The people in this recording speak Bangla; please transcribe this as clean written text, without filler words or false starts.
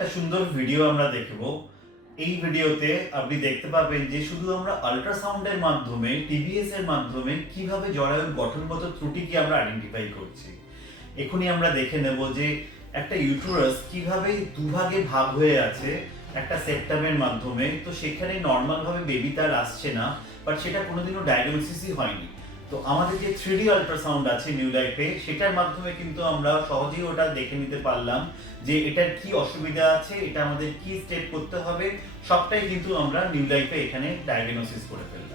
একটা সুন্দর ভিডিও আমরা দেখব। এই ভিডিওতে আপনি দেখতে পাবেন যে শুধু আমরা আল্ট্রাসাউন্ডের মাধ্যমে টিবিএস এর মাধ্যমে কিভাবে জরায়ুর গঠনগত ত্রুটিকে আমরা আইডেন্টিফাই করছি। এখনই আমরা দেখে নেব যে একটা ইউটেরাস কিভাবে দুভাগে ভাগ হয়ে আছে একটা সেপ্টামের মাধ্যমে। তো সেখানে নর্মাল ভাবে বেবি তার আসছে না, বাট সেটা কোনোদিনও ডায়াগনোসিসই হয়নি। তো আমাদের যে 3D আল্ট্রাসাউন্ড আছে নিউ লাইফে, সেটার মাধ্যমে কিন্তু আমরা সহজেই ওটা দেখে নিতে পারলাম যে এটার কি অসুবিধা আছে, এটা আমাদের কি স্টেপ করতে হবে, সবটাই কিন্তু আমরা নিউ লাইফে এখানে ডায়াগনোসিস করে ফেললাম।